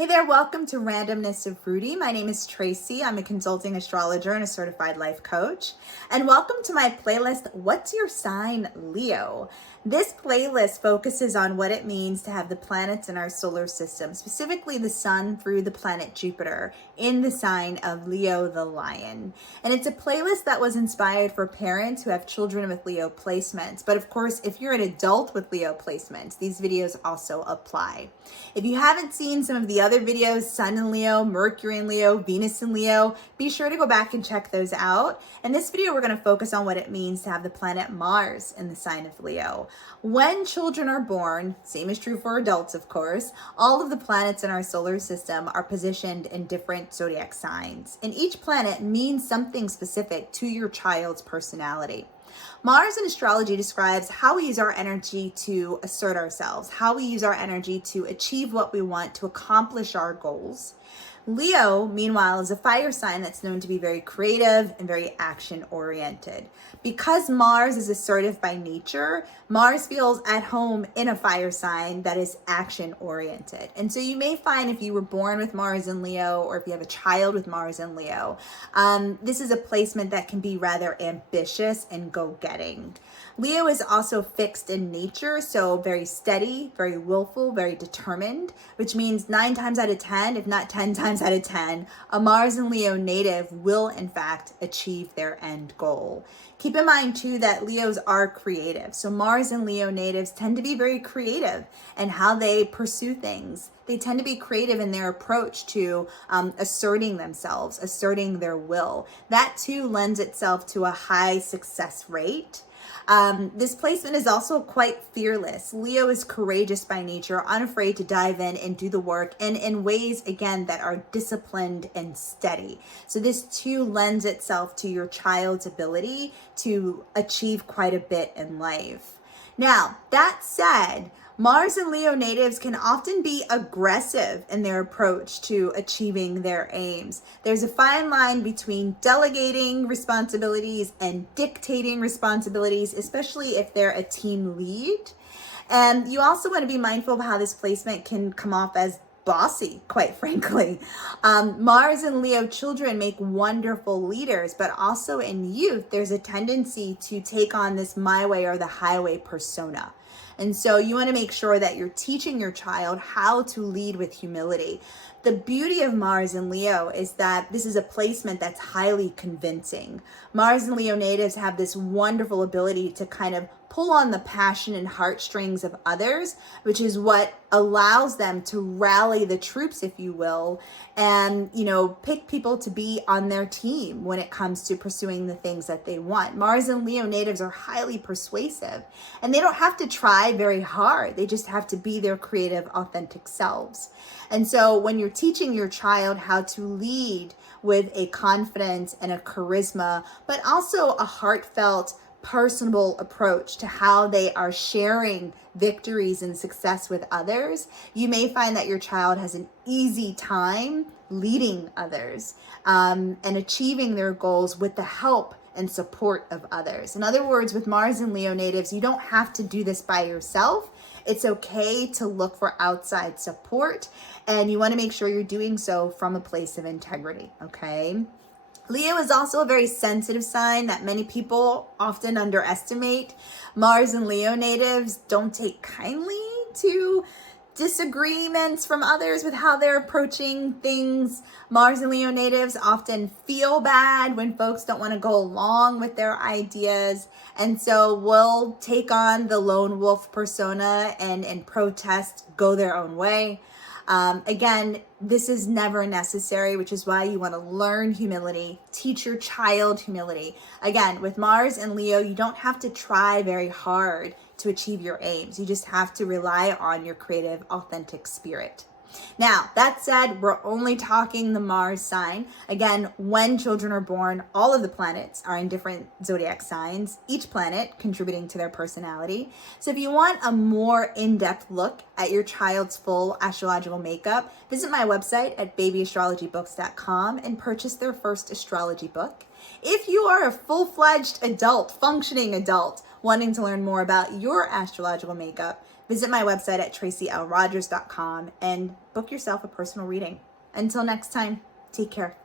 Hey there, welcome to Randomness of Rudy. My name is Tracey. I'm a consulting astrologer and a certified life coach. And welcome to my playlist, What's Your Sign, Leo? This playlist focuses on what it means to have the planets in our solar system, specifically the sun through the planet Jupiter, in the sign of Leo the Lion. And it's a playlist that was inspired for parents who have children with Leo placements. But of course, if you're an adult with Leo placements, these videos also apply. If you haven't seen some of the other videos, Sun in Leo, Mercury in Leo, Venus in Leo, be sure to go back and check those out. In this video, we're going to focus on what it means to have the planet Mars in the sign of Leo. When children are born, same is true for adults, of course, all of the planets in our solar system are positioned in different zodiac signs. And each planet means something specific to your child's personality. Mars in astrology describes how we use our energy to assert ourselves, how we use our energy to achieve what we want, to accomplish our goals. Leo, meanwhile, is a fire sign that's known to be very creative and very action-oriented. Because Mars is assertive by nature, Mars feels at home in a fire sign that is action-oriented. And so you may find if you were born with Mars in Leo, or if you have a child with Mars in Leo, this is a placement that can be rather ambitious and go-getting. Leo is also fixed in nature, so very steady, very willful, very determined, which means 9 times out of 10, if not 10 times out of 10, a Mars and Leo native will in fact achieve their end goal. Keep in mind too that Leos are creative. So Mars and Leo natives tend to be very creative in how they pursue things. They tend to be creative in their approach to asserting themselves, asserting their will. That too lends itself to a high success rate. This placement is also quite fearless. Leo is courageous by nature, unafraid to dive in and do the work, and in ways, again, that are disciplined and steady. So this too lends itself to your child's ability to achieve quite a bit in life. Now, that said, Mars and Leo natives can often be aggressive in their approach to achieving their aims. There's a fine line between delegating responsibilities and dictating responsibilities, especially if they're a team lead. And you also want to be mindful of how this placement can come off as bossy, quite frankly. Mars and Leo children make wonderful leaders, but also in youth, there's a tendency to take on this my way or the highway persona. And so you want to make sure that you're teaching your child how to lead with humility. The beauty of Mars and Leo is that this is a placement that's highly convincing. Mars and Leo natives have this wonderful ability to kind of pull on the passion and heartstrings of others, which is what allows them to rally the troops, if you will, and, pick people to be on their team when it comes to pursuing the things that they want. Mars and Leo natives are highly persuasive, and they don't have to try very hard. They just have to be their creative, authentic selves. And so when you're teaching your child how to lead with a confidence and a charisma, but also a heartfelt, personable approach to how they are sharing victories and success with others, you may find that your child has an easy time leading others and achieving their goals with the help and support of others. In other words, with Mars and Leo natives, you don't have to do this by yourself. It's okay to look for outside support, and you want to make sure you're doing so from a place of integrity, okay? Leo is also a very sensitive sign that many people often underestimate. Mars and Leo natives don't take kindly to disagreements from others with how they're approaching things. Mars and Leo natives often feel bad when folks don't want to go along with their ideas. And so will take on the lone wolf persona and protest, go their own way. Again, this is never necessary, which is why you want to learn humility, teach your child humility. Again, with Mars and Leo, you don't have to try very hard to achieve your aims. You just have to rely on your creative, authentic spirit. Now, that said, we're only talking the Mars sign. Again, when children are born, all of the planets are in different zodiac signs, each planet contributing to their personality. So if you want a more in-depth look at your child's full astrological makeup, visit my website at babyastrologybooks.com and purchase their first astrology book. If you are a full-fledged adult, functioning adult, wanting to learn more about your astrological makeup, visit my website at traceylrogers.com and book yourself a personal reading. Until next time, take care.